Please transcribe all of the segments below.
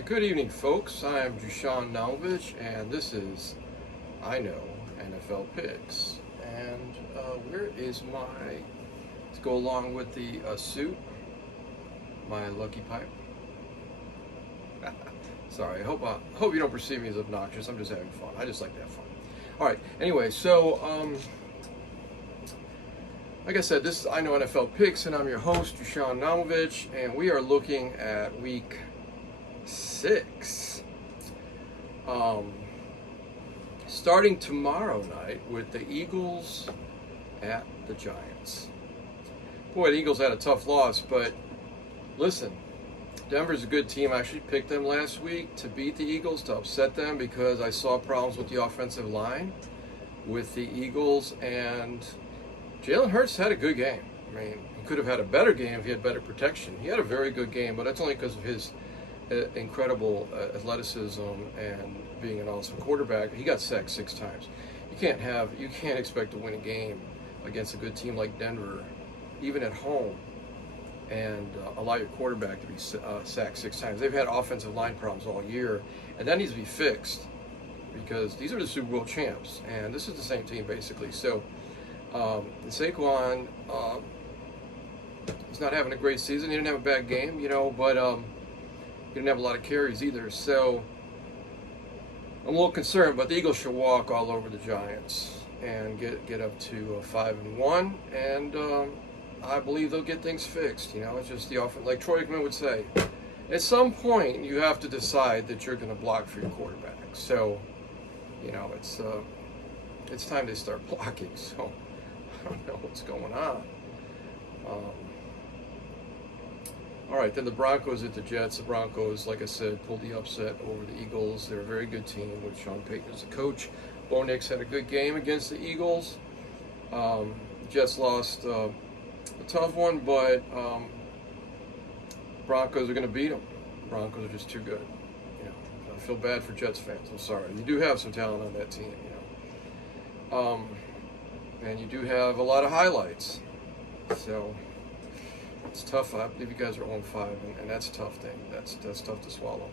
Good evening, folks. I am Dusan Naumovic, and this is I Know NFL Picks. And where is my, to go along with the suit, my lucky pipe? Sorry, I hope you don't perceive me as obnoxious. I'm just having fun. I just like to have fun. All right. Anyway, so like I said, this is I Know NFL Picks, and I'm your host, Dusan Naumovic, and we are looking at Week 6. Starting tomorrow night with the Eagles at the Giants. Boy, the Eagles had a tough loss, but listen, Denver's a good team. I actually picked them last week to beat the Eagles, to upset them, because I saw problems with the offensive line with the Eagles, and Jalen Hurts had a good game. I mean, he could have had a better game if he had better protection. He had a very good game, but that's only because of his incredible athleticism and being an awesome quarterback. He got sacked 6 times. You can't expect to win a game against a good team like Denver, even at home, and allow your quarterback to be sacked 6 times. They've had offensive line problems all year, and that needs to be fixed, because these are the Super Bowl champs, and this is the same team basically. So Saquon, he's not having a great season. He didn't have a bad game, but he didn't have a lot of carries either. So I'm a little concerned, but the Eagles should walk all over the Giants and get up to 5-1, and I believe they'll get things fixed. It's just the offense, like Troy Aikman would say, at some point you have to decide that you're going to block for your quarterback. So it's time they start blocking. So I don't know what's going on. All right, then the Broncos at the Jets. The Broncos, like I said, pulled the upset over the Eagles. They're a very good team with Sean Payton as the coach. Bo Nix had a good game against the Eagles. The Jets lost a tough one, but Broncos are going to beat them. Broncos are just too good. I feel bad for Jets fans. I'm sorry. You do have some talent on that team, and you do have a lot of highlights. So it's tough. I believe you guys are 0-5, and that's a tough thing. That's tough to swallow.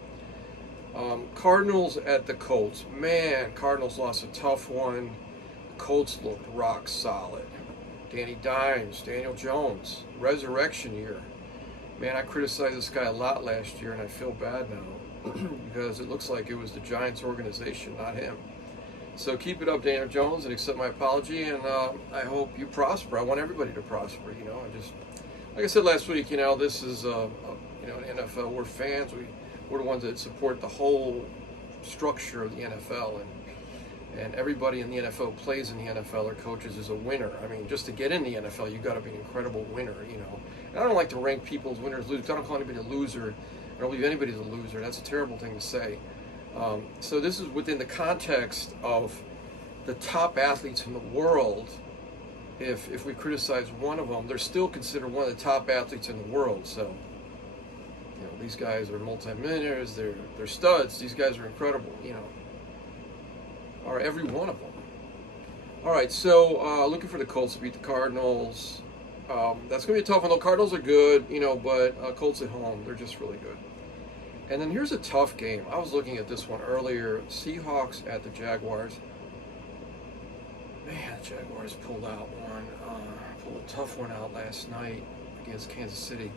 Cardinals at the Colts. Man, Cardinals lost a tough one. The Colts looked rock solid. Danny Dimes, Daniel Jones, resurrection year. Man, I criticized this guy a lot last year, and I feel bad now because it looks like it was the Giants organization, not him. So keep it up, Daniel Jones, and accept my apology, and I hope you prosper. I want everybody to prosper, like I said last week, this is, an NFL. We're fans. We're the ones that support the whole structure of the NFL, and everybody in the NFL plays in the NFL or coaches is a winner. I mean, just to get in the NFL, you've got to be an incredible winner, And I don't like to rank people as winners, losers. I don't call anybody a loser. I don't believe anybody's a loser. That's a terrible thing to say. So this is within the context of the top athletes in the world. If we criticize one of them, they're still considered one of the top athletes in the world. So, these guys are multimillionaires. They're studs. These guys are incredible. Or every one of them. All right. So looking for the Colts to beat the Cardinals. That's going to be a tough one. The Cardinals are good, but Colts at home, they're just really good. And then here's a tough game. I was looking at this one earlier. Seahawks at the Jaguars. Man, the Jaguars pulled a tough one out last night against Kansas City.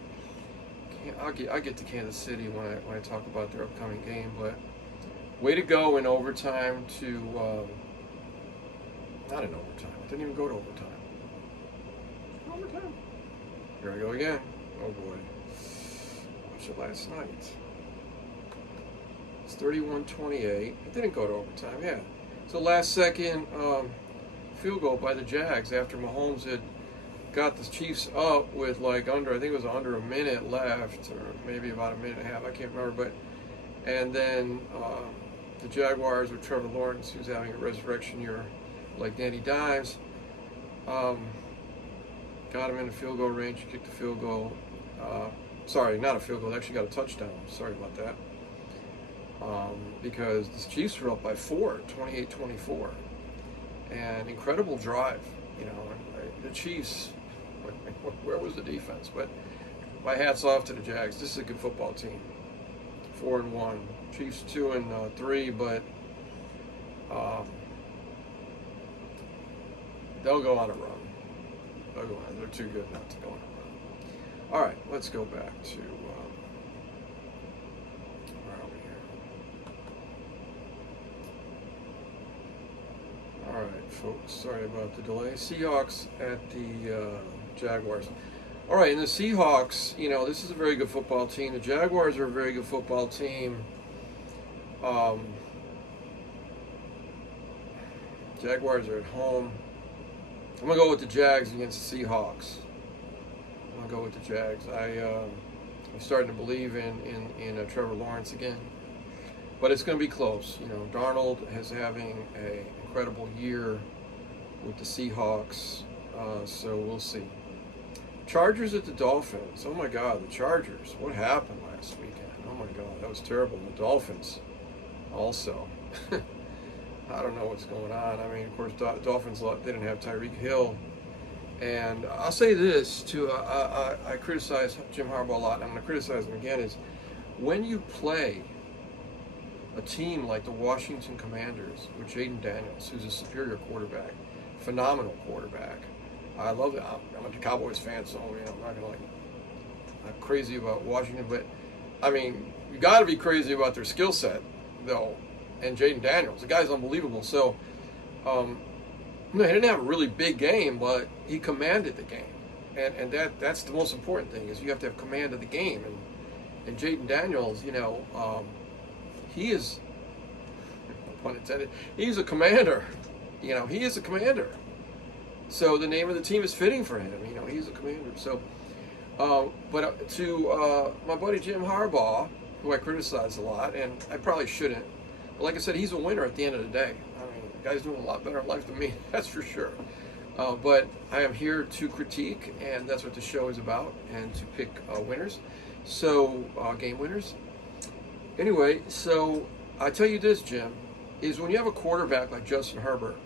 I'll get to Kansas City when I talk about their upcoming game, but way to go in overtime to not in overtime. It didn't even go to overtime. Overtime. Here I go again. Oh boy. Watched it last night. It's 31-28. It didn't go to overtime, yeah. So last second field goal by the Jags after Mahomes had got the Chiefs up with I think it was under a minute left, or maybe about a minute and a half, I can't remember, and then the Jaguars with Trevor Lawrence, who's having a resurrection year like Danny Dimes, got him in the field goal range, kicked the field goal. Sorry, not a field goal, they actually got a touchdown. Sorry about that. Because the Chiefs were up by 4, 28-24. And incredible drive, the Chiefs, where was the defense? But my hat's off to the Jags. This is a good football team. 4-1. Chiefs 2-3, but they'll go on a run. They'll go on. They're too good not to go on a run. All right, let's go back to where are we here? All right, folks. Sorry about the delay. Seahawks at the Jaguars. All right, and the Seahawks, this is a very good football team. The Jaguars are a very good football team. Jaguars are at home. I'm going to go with the Jags against the Seahawks. I'm going to go with the Jags. I'm starting to believe in Trevor Lawrence again. But it's going to be close. Darnold is having an incredible year with the Seahawks. So we'll see. Chargers at the Dolphins. Oh my God, the Chargers. What happened last weekend? Oh my God, that was terrible. The Dolphins also. I don't know what's going on. I mean, of course, Dolphins, they didn't have Tyreek Hill. And I'll say this, too. I criticize Jim Harbaugh a lot, and I'm going to criticize him again, is when you play a team like the Washington Commanders with Jaden Daniels, who's a superior quarterback, phenomenal quarterback. I love it. I'm a Cowboys fan, so I'm not going to I'm crazy about Washington, but I mean, you got to be crazy about their skill set, though. And Jaden Daniels, the guy's unbelievable. So, he didn't have a really big game, but he commanded the game, and that's the most important thing, is you have to have command of the game. And Jaden Daniels, he is, no pun intended, he's a commander. He is a commander. So the name of the team is fitting for him. He's a commander. So, but to my buddy Jim Harbaugh, who I criticize a lot, and I probably shouldn't, but like I said, he's a winner at the end of the day. I mean, the guy's doing a lot better in life than me, that's for sure. But I am here to critique, and that's what the show is about, and to pick winners. So, game winners. Anyway, so I tell you this, Jim, is when you have a quarterback like Justin Herbert,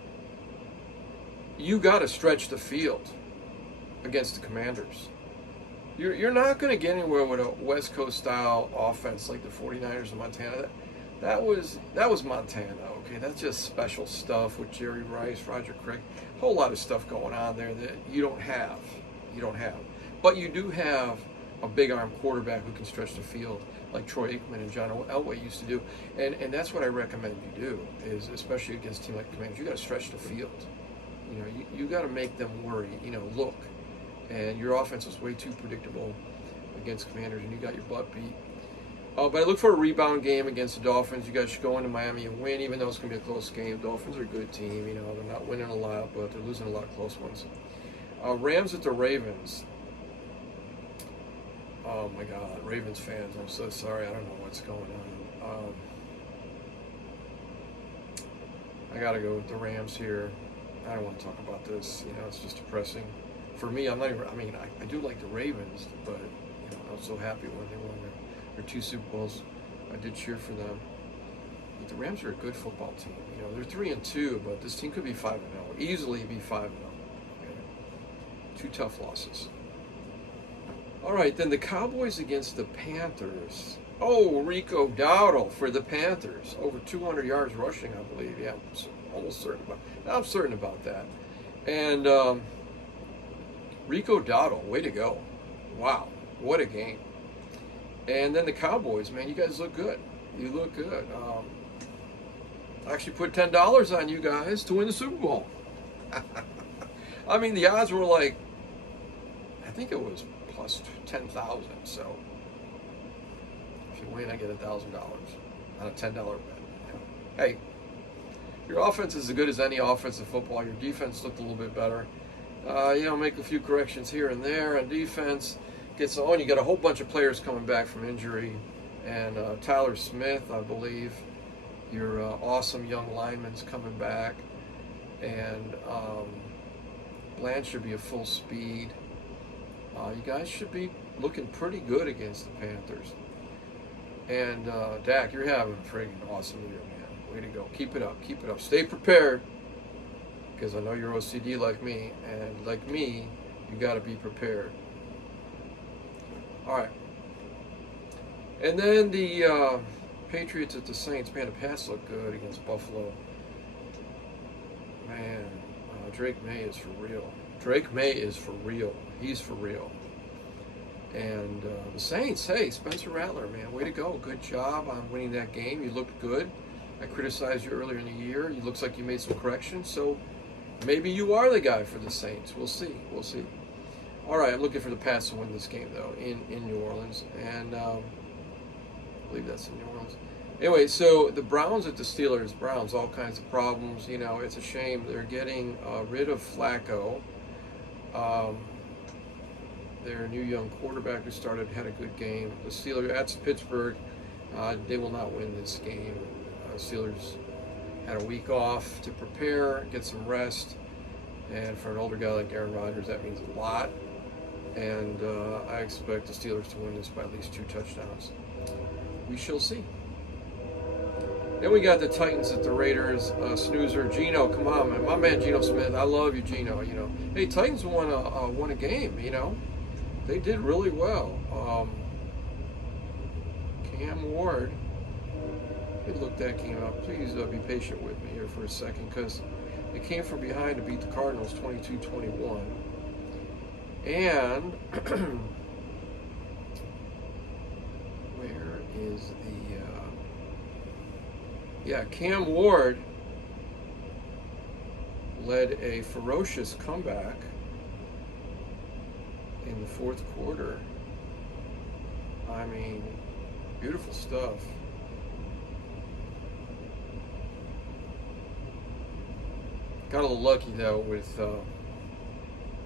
you got to stretch the field against the Commanders. You're not going to get anywhere with a West Coast style offense like the 49ers in Montana. That was Montana, okay? That's just special stuff with Jerry Rice, Roger Craig, a whole lot of stuff going on there that you don't have. But you do have a big arm quarterback who can stretch the field, like Troy Aikman and John Elway used to do. And that's what I recommend you do, is especially against a team like the Commanders, you got to stretch the field. You got to make them worry, look. And your offense was way too predictable against Commanders, and you got your butt beat. But I look for a rebound game against the Dolphins. You guys should go into Miami and win, even though it's going to be a close game. Dolphins are a good team. They're not winning a lot, but they're losing a lot of close ones. Rams at the Ravens. Oh, my God. Ravens fans, I'm so sorry. I don't know what's going on. I got to go with the Rams here. I don't want to talk about this. It's just depressing. For me, I'm not even, I do like the Ravens, but, I was so happy when they won their 2 Super Bowls. I did cheer for them. But the Rams are a good football team. They're 3-2, but this team could be 5-0. Easily be 5-0. Okay? 2 tough losses. All right, then the Cowboys against the Panthers. Oh, Rico Dowdle for the Panthers. Over 200 yards rushing, I believe. Yeah, I'm certain about that. And Rico Dowdle, way to go. Wow, what a game. And then the Cowboys, man, you guys look good. You look good. I actually put $10 on you guys to win the Super Bowl. The odds were like, I think it was plus 10,000. So if you win, I get $1,000 on a $10 bet. Hey, your offense is as good as any offense in football. Your defense looked a little bit better. Make a few corrections here and there on defense. You got a whole bunch of players coming back from injury. And Tyler Smith, I believe, your awesome young lineman's coming back. And Blanche should be at full speed. You guys should be looking pretty good against the Panthers. And Dak, you're having a friggin' awesome year, man. Way to go. Keep it up. Keep it up. Stay prepared, because I know you're OCD like me. And like me, you got to be prepared. All right. And then the Patriots at the Saints. Man, the pass looked good against Buffalo. Man, Drake May is for real. Drake May is for real. He's for real. And the Saints, hey, Spencer Rattler, man, way to go. Good job on winning that game. You looked good. I criticized you earlier in the year. It looks like you made some corrections. So maybe you are the guy for the Saints. We'll see. We'll see. All right, I'm looking for the Pats to win this game, though, in New Orleans. And I believe that's in New Orleans. Anyway, so the Browns at the Steelers. Browns, all kinds of problems. You know, it's a shame. They're getting rid of Flacco. Their new young quarterback who had a good game. The Steelers, that's Pittsburgh. They will not win this game. Steelers had a week off to prepare, get some rest. And for an older guy like Aaron Rodgers, that means a lot. And I expect the Steelers to win this by at least 2 touchdowns. We shall see. Then we got the Titans at the Raiders. Snoozer, Geno, come on, man. My man Geno Smith, I love you, Geno. You know, hey, Titans won a game. You know, they did really well. Cam Ward, he looked that game up. Please be patient with me here for a second, because they came from behind to beat the Cardinals 22-21. And where is the Cam Ward led a ferocious comeback in the fourth quarter. I mean, beautiful stuff. Got a little lucky though with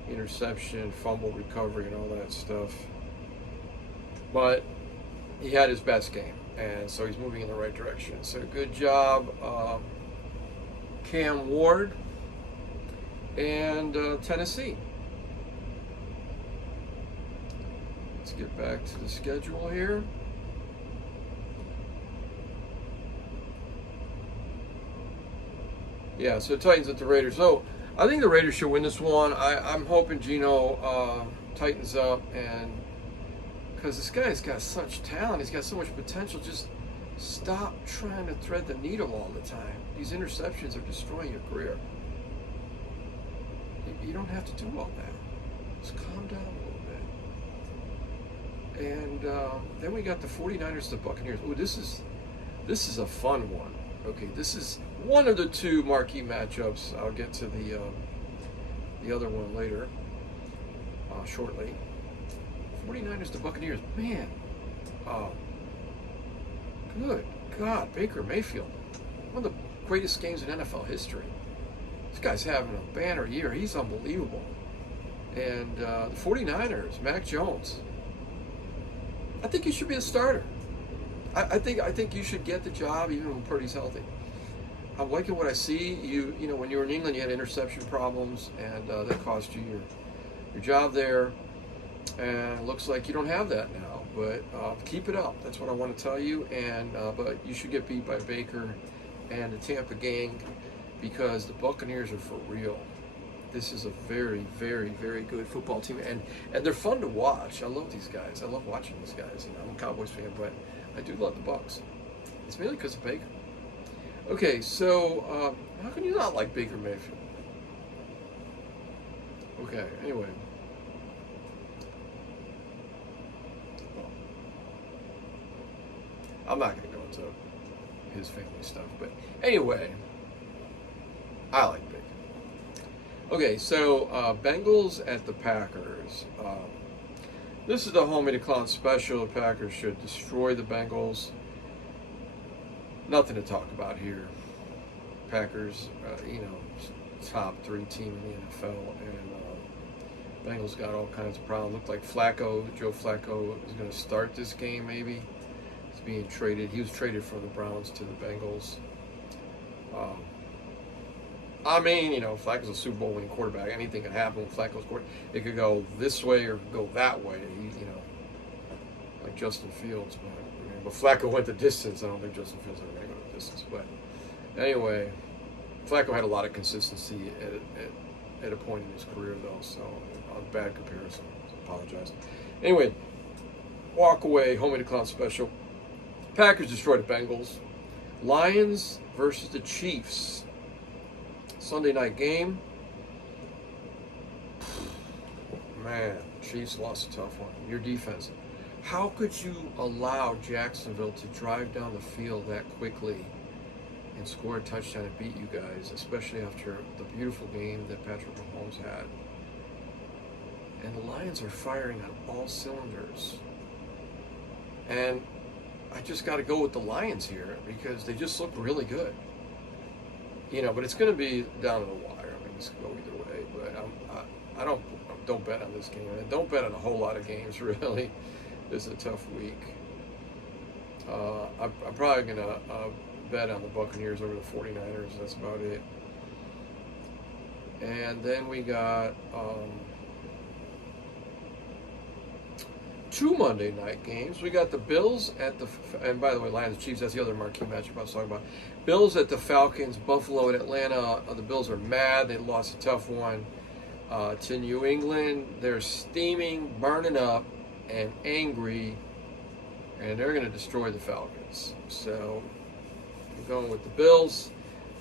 interception, fumble recovery, and all that stuff. But he had his best game, and so he's moving in the right direction. So good job, Cam Ward and Tennessee. Let's get back to the schedule here. Yeah, so Titans at the Raiders. So I think the Raiders should win this one. I'm hoping Geno tightens up, and because this guy's got such talent, he's got so much potential. Just stop trying to thread the needle all the time. These interceptions are destroying your career. You don't have to do all that. Just calm down a little bit. And then we got the 49ers, the Buccaneers. Oh, this is a fun one. Okay, this is one of the 2 marquee matchups. I'll get to the other one later, shortly. 49ers to Buccaneers. Man, good God, Baker Mayfield. One of the greatest games in NFL history. This guy's having a banner year. He's unbelievable. And the 49ers, Mac Jones. I think he should be a starter. I think you should get the job even when Purdy's healthy. I'm liking what I see. You know, when you were in England, you had interception problems, and that cost you your job there. And it looks like you don't have that now. But keep it up. That's what I want to tell you. And but you should get beat by Baker and the Tampa gang, because the Buccaneers are for real. This is a very, very, very good football team, and they're fun to watch. I love these guys. I love watching these guys. You know, I'm a Cowboys fan, but I do love the Bucs. It's mainly because of Baker. Okay, so how can you not like Baker Mayfield? Okay, anyway. Well, I'm not going to go into his family stuff, but anyway, I like Baker. Okay, so Bengals at the Packers. This is the Homie to Clown special. The Packers should destroy the Bengals. Nothing to talk about here. Packers, top 3 team in the NFL, and Bengals got all kinds of problems. Looked like Joe Flacco is going to start this game maybe. He's being traded. He was traded from the Browns to the Bengals. Flacco's a Super Bowl winning quarterback. Anything can happen with Flacco's quarterback. It could go this way or go that way, like Justin Fields. But Flacco went the distance. I don't think Justin Fields ever going to go the distance. But anyway, Flacco had a lot of consistency at a point in his career, though, so a bad comparison. I apologize. Anyway, walk away, Homie to Clown special. Packers destroyed the Bengals. Lions versus the Chiefs. Sunday night game. Man, Chiefs lost a tough one. Your defense. How could you allow Jacksonville to drive down the field that quickly and score a touchdown and beat you guys, especially after the beautiful game that Patrick Mahomes had? And the Lions are firing on all cylinders. And I just got to go with the Lions here because they just look really good. But it's going to be down to the wire. I mean, it's going to go either way. But I don't bet on this game. I don't bet on a whole lot of games, really. This is a tough week. I'm probably going to bet on the Buccaneers over the 49ers. That's about it. And then we got two Monday night games. We got the Bills and by the way, Lions Chiefs, that's the other marquee matchup I was talking about. Bills at the Falcons, Buffalo at Atlanta. The Bills are mad. They lost a tough one to New England. They're steaming, burning up, and angry, and they're going to destroy the Falcons. So I'm going with the Bills.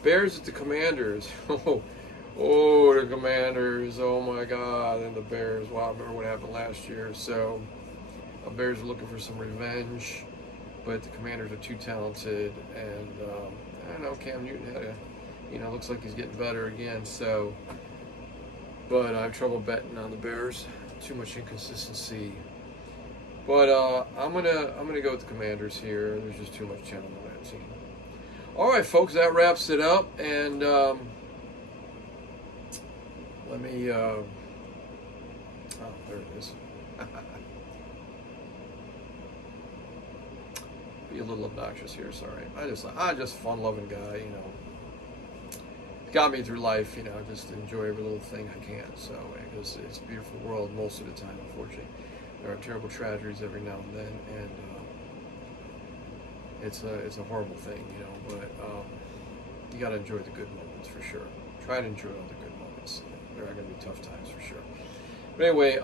Bears at the Commanders. Oh, the Commanders. Oh, my God. And the Bears. Wow, I remember what happened last year. So the Bears are looking for some revenge, but the Commanders are too talented. And I don't know, Cam Newton had looks like he's getting better again. So, but I have trouble betting on the Bears. Too much inconsistency. But I'm gonna go with the Commanders here. There's just too much talent on that team. All right, folks, that wraps it up. And let me. Oh, there it is. Be a little obnoxious here. Sorry. I'm just a fun-loving guy. Got me through life. Just enjoy every little thing I can. So because it's a beautiful world most of the time, unfortunately. There are terrible tragedies every now and then, and it's a horrible thing, But you got to enjoy the good moments for sure. Try to enjoy all the good moments. There are going to be tough times for sure. But anyway,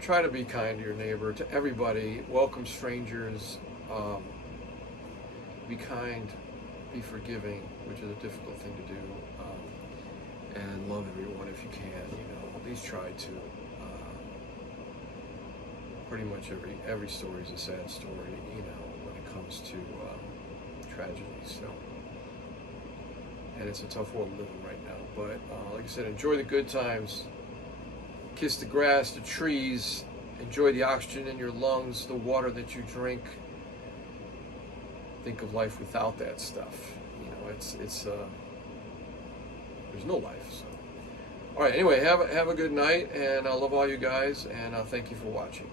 try to be kind to your neighbor, to everybody. Welcome strangers. Be kind. Be forgiving, which is a difficult thing to do. And love everyone if you can. At least try to. Pretty much every story is a sad story, when it comes to tragedy. So, and it's a tough world living right now. But like I said, enjoy the good times. Kiss the grass, the trees. Enjoy the oxygen in your lungs, the water that you drink. Think of life without that stuff. It's there's no life. So, all right. Anyway, have a good night, and I love all you guys, and thank you for watching.